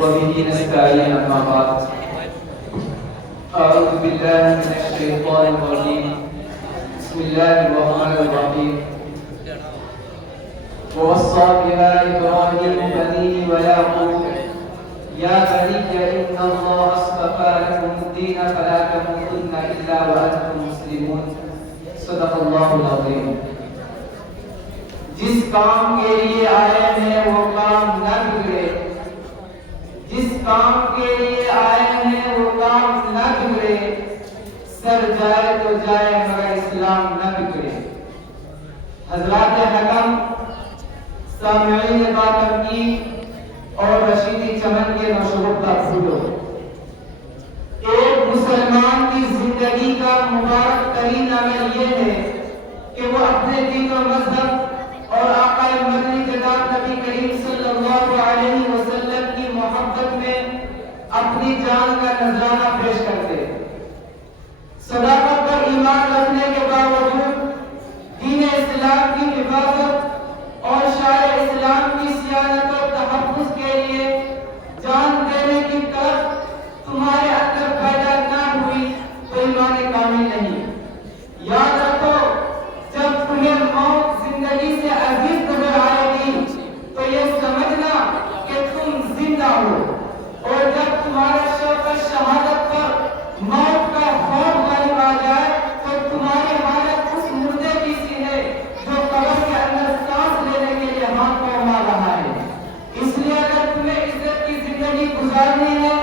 وبه نستعين أما بعد أعوذ بالله من الشيطان الرجيم بسم الله الرحمن الرحيم ووصى بها إبراهيم بنيه ويعقوب يا بني إن الله اصطفى لكم الدين فلا تموتن إلا وأنتم مسلمون صدق اللہ العظیم۔ جس کام کے لیے آئے ہیں وہ کام نہ بگڑے، جس کام کے لیے آئے ہیں وہ کام نہ بگڑے، سر جائے تو جائے مگر اسلام نہ بگڑے۔ حضرات حکم، سامعین باتنقید اور رشیدی چمن کے نوشگفتہ پھولو، ایک مسلمان کی زندگی کا مبارک ترین عمل یہ ہے کہ وہ اپنے دین و مذہب اور آقا مدنی جناب نبی کریم صلی اللہ علیہ وسلم کی محبت میں اپنی جان کا نذرانہ پیش کرتے، صداقت پر ایمان رکھنے کے باوجود دین اسلام کی حفاظت اور شاعر اسلام کی صیانت و تحفظ کے لیے جان دینے کی طرف تمہارے اندر پیدا نہ ہوئی تو ایمان کامل نہیں۔ یاد رکھو، جب تمہیں موت زندگی سے عزیز نظر آئے گی تو یہ سمجھنا کہ تم زندہ ہو، اور جب تمہارا شوق شہادت پر موت کا خوف غالب آ جائے تو تمہاری حالت اس مردے کی سی ہے جو قبر کے اندر سانس لینے کے لیے ہاتھ پاؤں مار رہا ہے۔ اس لیے اگر تمہیں عزت کی زندگی گزارنی ہے